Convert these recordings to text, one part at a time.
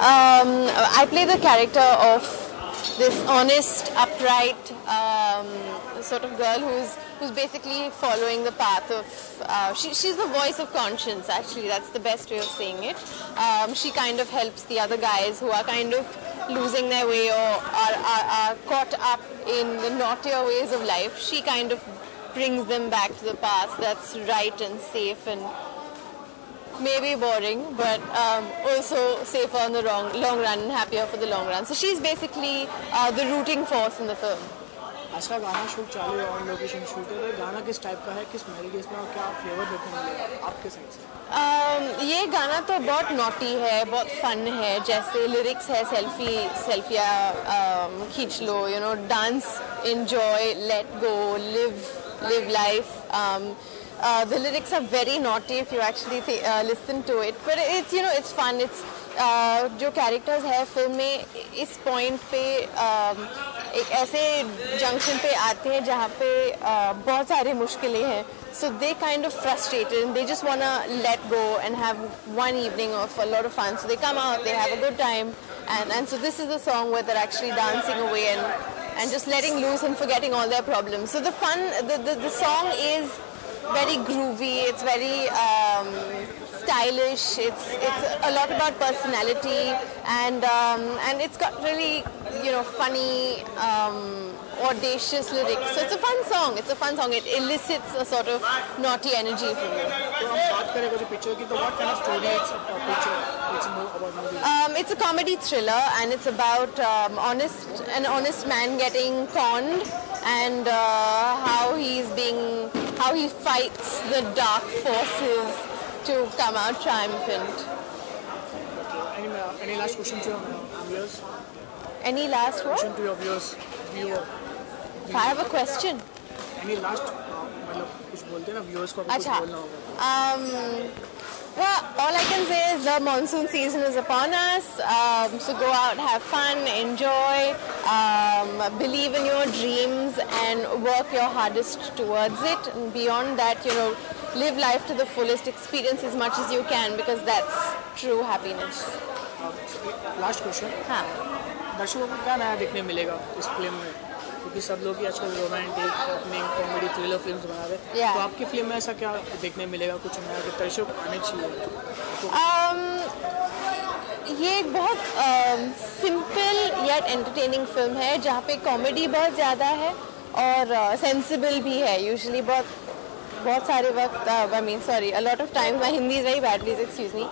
I play the character of this honest, upright sort of girl who's basically following the path of. She's the voice of conscience. Actually, that's the best way of saying it. She kind of helps the other guys who are kind of losing their way or are caught up in the naughtier ways of life. She kind of brings them back to the path that's right and safe and maybe boring, but also safer in the long run and happier for the long run. So she's basically the rooting force in the film. आज का गाना shoot चालू है, on location shoot है, तो गाना किस type का है, किस मैरिज में और क्या फ्लेवर देखने मिलेगा आपके साइड से? ये गाना तो बहुत नॉटी है, बहुत फन है. जैसे लिरिक्स है सेल्फिया खींच लो, you know, dance, enjoy, let go, live life. The lyrics are very naughty if you actually listen to it, but it's, you know, it's fun. It's जो characters है फिल्म में इस point पे एक ऐसे junction पे आते हैं जहाँ पे बहुत सारी मुश्किलें हैं. So they kind of frustrated and they just wanna let go and have one evening of a lot of fun. So they come out, they have a good time, and so this is the song where they're actually dancing away and just letting loose and forgetting all their problems. So the song is very groovy, it's very stylish, it's a lot about personality, and it's got really, you know, funny, audacious lyrics. So it's a fun song. It elicits a sort of naughty energy from you. तो हम बात करें कुछ picture की, तो what kind of story it's a picture, it's more about movie? It's a comedy thriller and it's about an honest man getting conned and how he fights the dark forces to come out triumphant. Any last question to your viewers? Any last what? Question to your viewers, viewer. If I have a question. Any last मतलब कुछ बोलते हैं ना viewers को, कुछ अच्छा. बोलना होगा. Well, all I can say is the monsoon season is upon us. So go out, have fun, enjoy, believe in your dreams, and work your hardest towards it. And beyond that, you know, live life to the fullest, experience as much as you can, because that's true happiness. Last question. हाँ. दर्शकों को क्या नया देखने मिलेगा इस film में, क्योंकि सब लोग ही आजकल romantic, opening, comedy, thriller films बना रहे हैं, तो आपकी फिल्म में ऐसा क्या देखने मिलेगा, कुछ नया जो दर्शकों को आने चाहिए? ये एक बहुत सिंपल यट एंटरटेनिंग फिल्म है जहाँ पे कॉमेडी बहुत ज़्यादा है और सेंसिबल भी है. यूजुअली बहुत सारे वक्त, a lot of times, my Hindi is very bad, please excuse me.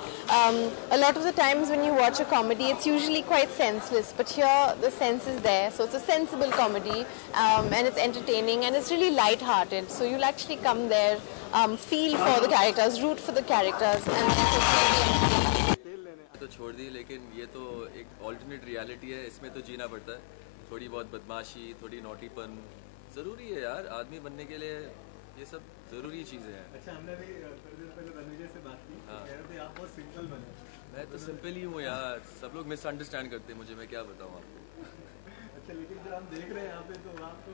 A lot of the times when you watch a comedy, it's usually quite senseless, but here the sense is there. So it's a sensible comedy, and it's entertaining, and it's really light-hearted. So you'll actually come there, feel for the characters, root for the characters, and तो छोड़ दी, लेकिन ये तो एक alternate reality है, इसमें तो जीना पड़ता है. थोड़ी बहुत बदमाशी, थोड़ी नॉटीपन ज़रूरी है यार, आदमी बनने के लिए ये सब ज़रूरी चीज़ें हैं. अच्छा, हमने भी थोड़ी देर पहले रणविजय से बात की. हाँ. कह रहे थे आप बहुत सिंपल बने. मैं तो सिंपल ही हूँ यार, सब लोग मिसअंडरस्टैंड करते हैं मुझे, मैं क्या बताऊँ आपको. अच्छा, लेकिन जो हम देख रहे हैं यहाँ पे, तो आप तो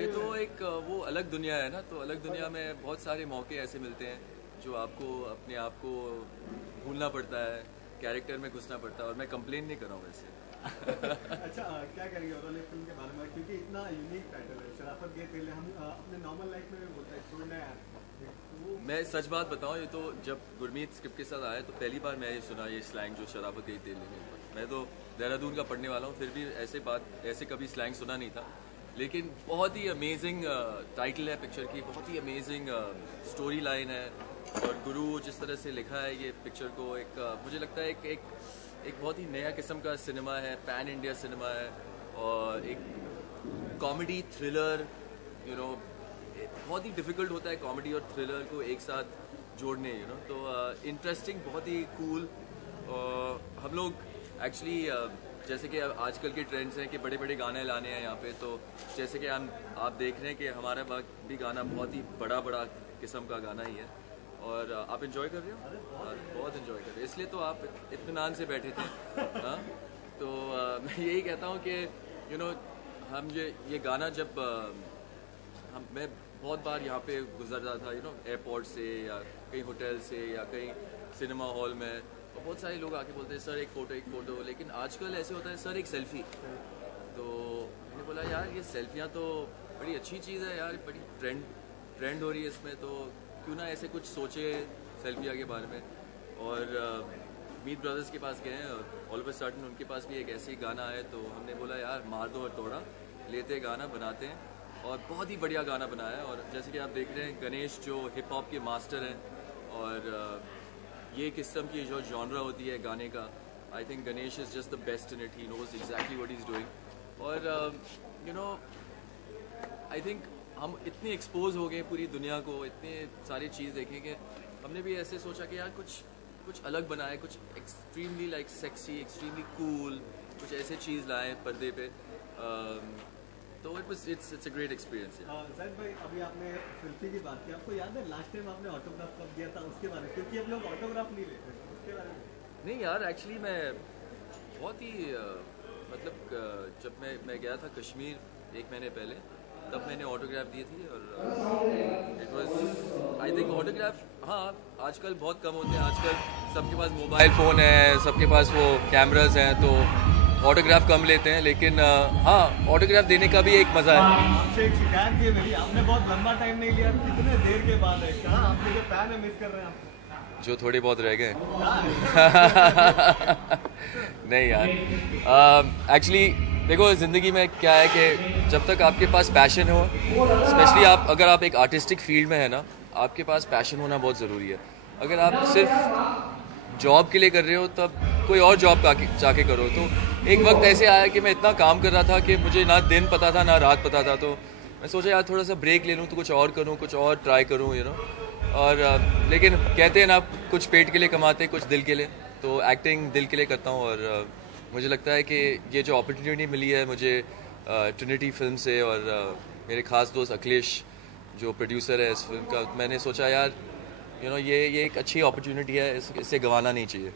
ये तो एक वो अलग दुनिया है ना, तो अलग दुनिया में बहुत सारे मौके ऐसे मिलते हैं जो आपको अपने आप को भूलना पड़ता है, कैरेक्टर में घुसना पड़ता है, और मैं कंप्लेन नहीं कर रहा हूँ वैसे. अच्छा, क्या करेंगे ओवरऑल फिल्म के बारे में, क्योंकि इतना यूनिक टाइटल है, शराफत के तेल, हम अपने नॉर्मल लाइफ में भी बोलते हैं छोड़ना है. मैं सच बात बताऊं, ये तो जब गुरमीत स्क्रिप्ट के साथ आया तो पहली बार मैं ये सुना, ये स्लैंग जो शराफत के तेल लेने पर. मैं तो देहरादून का पढ़ने वाला हूँ, फिर भी ऐसे कभी स्लैंग सुना नहीं था. लेकिन बहुत ही अमेजिंग टाइटल है पिक्चर की, बहुत ही अमेजिंग स्टोरी लाइन है, और गुरु जिस तरह से लिखा है ये पिक्चर को, एक मुझे लगता है एक बहुत ही नया किस्म का सिनेमा है, पैन इंडिया सिनेमा है, और एक कॉमेडी थ्रिलर, यू नो, बहुत ही डिफ़िकल्ट होता है कॉमेडी और थ्रिलर को एक साथ जोड़ने, यू नो. तो इंटरेस्टिंग, बहुत ही कूल. हम लोग एक्चुअली जैसे कि आजकल के ट्रेंड्स हैं कि बड़े बड़े गाने लाने हैं यहाँ पे, तो जैसे कि आप देख रहे हैं कि हमारा भी गाना बहुत ही बड़ा किस्म का गाना ही है, और आप इन्जॉय कर रहे हो, बहुत इन्जॉय कर रहे हो, इसलिए तो आप इत्मीनान से बैठे थे. हाँ, तो मैं यही कहता हूँ कि यू नो, हम ये गाना जब मैं बहुत बार यहाँ पे गुजरता था, यू नो, एयरपोर्ट से या कहीं होटल से या कहीं सिनेमा हॉल में, बहुत सारे लोग आके बोलते हैं सर एक फ़ोटो, लेकिन आजकल ऐसे होता है सर एक सेल्फ़ी। तो मैंने बोला यार ये सेल्फियाँ तो बड़ी अच्छी चीज़ है यार, बड़ी ट्रेंड हो रही है इसमें, तो क्यों ना ऐसे कुछ सोचे सेल्फिया के बारे में। और मीत ब्रदर्स के पास गए और ऑल ऑफ अ सडन उनके पास भी एक ऐसे ही गाना आया, तो हमने बोला यार मार दो हथौड़ा, लेते गाना बनाते हैं, और बहुत ही बढ़िया गाना बनाया है। और जैसे कि आप देख रहे हैं गणेश जो हिप हॉप के मास्टर हैं, और ये किस्म की जो जॉनरा होती है गाने का, I think Ganesh is just the best in it, he knows exactly what he is doing. और यू नो आई थिंक हम इतने एक्सपोज हो गए पूरी दुनिया को, इतने सारी चीज़ देखेंगे, हमने भी ऐसे सोचा कि यार कुछ अलग बनाए, कुछ extremely like sexy, extremely cool, कुछ ऐसे चीज़ लाए पर्दे पे। तो इट्स अ ग्रेट एक्सपीरियंस। ज़ैद भाई अभी आपने सेल्फी की बात की, आपको याद है लास्ट टाइम आपने ऑटोग्राफ कब दिया था, उसके बारे में, क्योंकि अब लोग ऑटोग्राफ नहीं लेते, उसके बारे में। नहीं यार, एक्चुअली मैं बहुत ही मतलब जब मैं गया था कश्मीर 1 महीने पहले, तब मैंने ऑटोग्राफ दिए थी, और it was I think autograph, हाँ आजकल बहुत कम होते हैं, आजकल सबके पास मोबाइल फ़ोन है, सबके पास वो कैमराज हैं, तो ऑटोग्राफ कम लेते हैं, लेकिन हाँ ऑटोग्राफ देने का भी एक मज़ा है। आपसे एक शिकायत थी मेरी, आपने बहुत लंबा टाइम नहीं लिया, कितने देर के बाद है, कहाँ आपके जो फैन है मिस कर रहे हैं आपको? जो थोड़े बहुत रह गए नहीं यार, एक्चुअली देखो ज़िंदगी में क्या है कि जब तक आपके पास पैशन हो, स्पेशली अगर आप एक आर्टिस्टिक फील्ड में है ना, आपके पास पैशन होना बहुत ज़रूरी है। अगर आप सिर्फ जॉब के लिए कर रहे हो, तब कोई और जॉब जाके करो। तो एक वक्त ऐसे आया कि मैं इतना काम कर रहा था कि मुझे ना दिन पता था ना रात पता था, तो मैं सोचा यार थोड़ा सा ब्रेक ले लूँ, तो कुछ और करूँ, कुछ और ट्राई करूँ, यू नो। और लेकिन कहते हैं ना, कुछ पेट के लिए कमाते, कुछ दिल के लिए, तो एक्टिंग दिल के लिए करता हूँ। और मुझे लगता है कि ये जो अपॉर्चुनिटी मिली है मुझे ट्रिनिटी फिल्म से, और मेरे ख़ास दोस्त अखिलेश जो प्रोड्यूसर है इस फिल्म का, मैंने सोचा यार यू नो ये एक अच्छी अपॉर्चुनिटी है, इसे गंवाना नहीं चाहिए।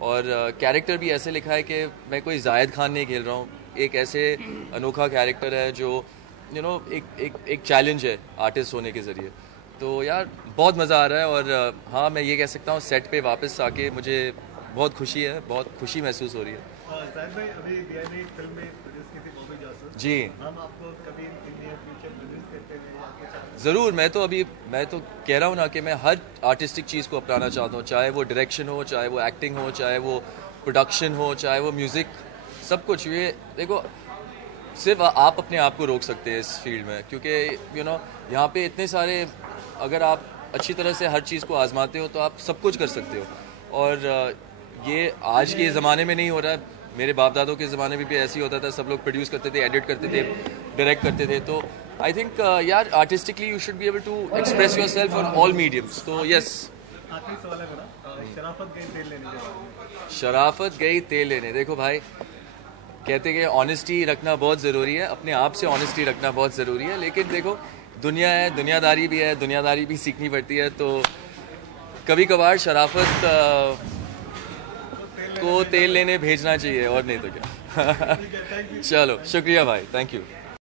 और कैरेक्टर भी ऐसे लिखा है कि मैं कोई जायद खान नहीं खेल रहा हूँ, एक ऐसे अनोखा कैरेक्टर है जो यू नो एक चैलेंज है आर्टिस्ट होने के ज़रिए। तो यार बहुत मज़ा आ रहा है, और हाँ मैं ये कह सकता हूँ सेट पे वापस आके मुझे बहुत खुशी है, बहुत खुशी महसूस हो रही है। ज़ैद भाई अभी DIA फिल्म में प्रोड्यूस की थी बॉबी जॉनसन जी, हम आपको कभी इन नियर फ्यूचर प्रोड्यूस करते हुए आपके साथ? ज़रूर। मैं तो कह रहा हूँ ना कि मैं हर आर्टिस्टिक चीज़ को अपनाना चाहता हूँ, चाहे वो डायरेक्शन हो, चाहे वो एक्टिंग हो, चाहे वो प्रोडक्शन हो, चाहे वो म्यूज़िक, सब कुछ। ये देखो सिर्फ आप अपने आप को रोक सकते हैं इस फील्ड में, क्योंकि यू नो यहाँ पे इतने सारे, अगर आप अच्छी तरह से हर चीज़ को आजमाते हो तो आप सब कुछ कर सकते हो। और ये आज के ज़माने में नहीं हो रहा है, मेरे बाप दादों के ज़माने में भी ऐसे ही होता था, सब लोग प्रोड्यूस करते थे, एडिट करते थे, डायरेक्ट करते थे। तो आई थिंक यार artistically you should be able to express yourself on all mediums. तो यस। आखिरी सवाल है मेरा, शराफत गई तेल लेने, शराफत गई तेल लेने। देखो भाई, कहते कि ऑनेस्टी रखना बहुत ज़रूरी है, अपने आप से ऑनेस्टी रखना बहुत ज़रूरी है, लेकिन देखो दुनिया है, दुनियादारी भी है, दुनियादारी भी सीखनी पड़ती है। तो कभी कभार शराफत को तेल लेने भेजना चाहिए, और नहीं तो क्या। चलो शुक्रिया भाई, थैंक यू।